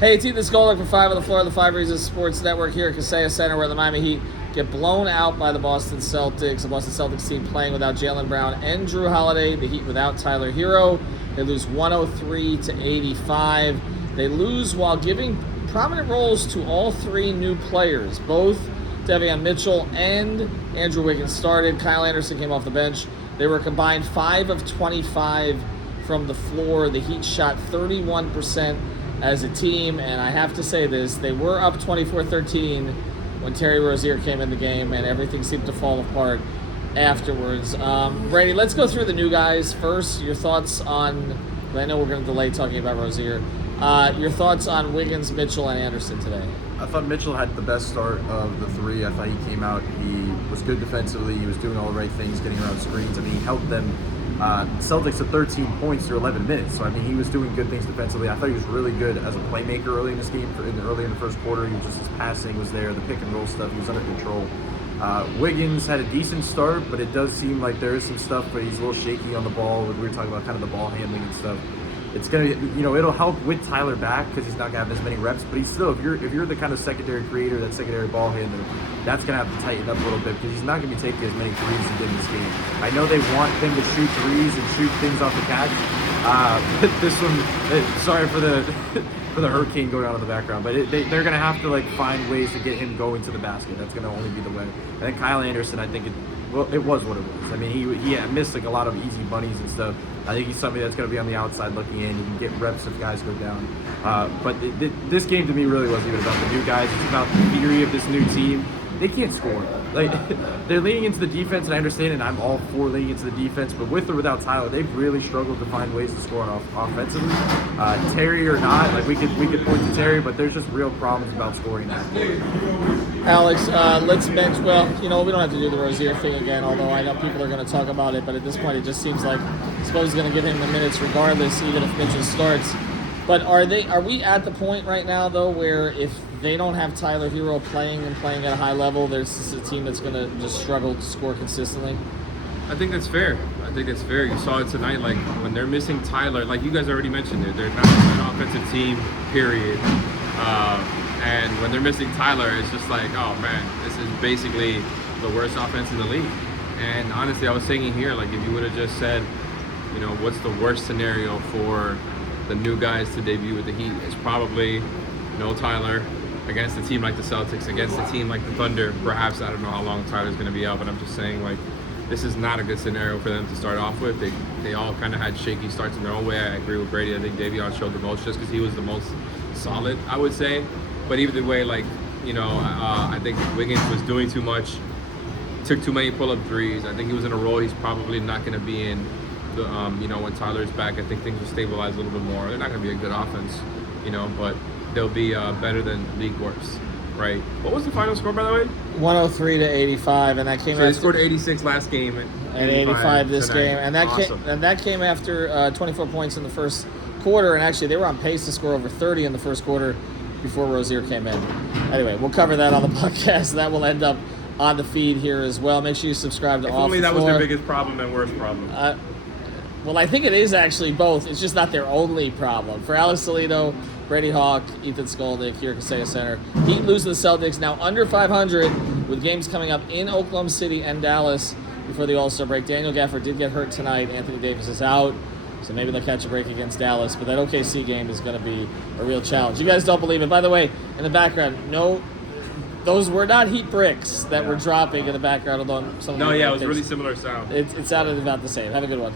Hey, it's Ethan Skolnick for 5 on the Floor of the 5 Reasons Sports Network here at Kaseya Center, where the Miami Heat get blown out by the Boston Celtics. The Boston Celtics team playing without Jaylen Brown and Drew Holiday. The Heat without Tyler Hero. They lose 103-85. They lose while giving prominent roles to all three new players. Both Davion Mitchell and Andrew Wiggins started. Kyle Anderson came off the bench. They were combined 5 of 25 from the floor. The Heat shot 31% as a team, and I have to say this, they were up 24-13 when Terry Rozier came in the game, and everything seemed to fall apart afterwards. Brady, let's go through the new guys first. Your thoughts on, I know we're going to delay talking about Rozier, your thoughts on Wiggins, Mitchell, and Anderson today. I thought Mitchell had the best start of the three. I thought he came out, he was good defensively, he was doing all the right things, getting around screens. I mean, he helped them. Celtics at 13 points through 11 minutes. So, I mean, he was doing good things defensively. I thought he was really good as a playmaker early in this game. Early in the first quarter, he was just, his passing was there, the pick and roll stuff, he was under control. Wiggins had a decent start, but it does seem like there is some stuff, but he's a little shaky on the ball. We were talking about kind of the ball handling and stuff. It's gonna, it'll help with Tyler back because he's not gonna have as many reps. But he's still, if you're the kind of secondary creator, that secondary ball handler, that's gonna have to tighten up a little bit because he's not gonna be taking as many threes as he did in this game. I know they want him to shoot threes and shoot things off the catch. But this one, sorry for the for the hurricane going on in the background, but they're gonna have to find ways to get him going to the basket. That's gonna only be the way. And then Kyle Anderson, I think it was what it was. I mean, he missed a lot of easy bunnies and stuff. I think he's somebody that's going to be on the outside looking in. He can get reps if guys go down. But this game to me really wasn't even about the new guys. It's about the theory of this new team. They can't score. They're leaning into the defense, and I understand, and I'm all for leaning into the defense. But with or without Tyler, they've really struggled to find ways to score offensively. Terry or not, we could point to Terry, but there's just real problems about scoring that. Alex, let's mention, we don't have to do the Rozier thing again, although I know people are going to talk about it, but at this point it just seems like I suppose he's going to give him the minutes regardless, even if Mitchell starts. But are we at the point right now, though, where if they don't have Tyler Hero playing at a high level, there's just a team that's going to just struggle to score consistently? I think that's fair. You saw it tonight, when they're missing Tyler, you guys already mentioned it, they're not an offensive team, period. And when they're missing Tyler, it's just oh man, this is basically the worst offense in the league. And honestly, I was thinking here, if you would have just said, what's the worst scenario for the new guys to debut with the Heat? It's probably no Tyler against a team like the Celtics, against a team like the Thunder. Perhaps, I don't know how long Tyler's going to be out, but I'm just saying, this is not a good scenario for them to start off with. They all kind of had shaky starts in their own way. I agree with Brady. I think Davion showed the most just because he was the most solid, I would say. But either way, I think Wiggins was doing too much, took too many pull-up threes. I think he was in a role he's probably not going to be in. When Tyler's back, I think things will stabilize a little bit more. They're not going to be a good offense, but they'll be better than league worst, right? What was the final score, by the way? 103-85, and that came. So they scored 86 last game and 85 this tonight. game, and that came after 24 points in the first quarter, and actually they were on pace to score over 30 in the first quarter before Rozier came in. Anyway, we'll cover that on the podcast. That will end up on the feed here as well. Make sure you subscribe to Off the Floor. If only that was their biggest problem and worst problem. Well, I think it is actually both. It's just not their only problem. For Alex Toledo, Brady Hawk, Ethan Skolnick here at Kaseya Center. Heat lose to the Celtics, now under 500, with games coming up in Oklahoma City and Dallas before the All-Star break. Daniel Gafford did get hurt tonight. Anthony Davis is out. So maybe they'll catch a break against Dallas. But that OKC game is going to be a real challenge. You guys don't believe it. By the way, in the background, no, those were not Heat bricks that were dropping in the background. Although some it was really similar sound. It sounded about the same. Have a good one.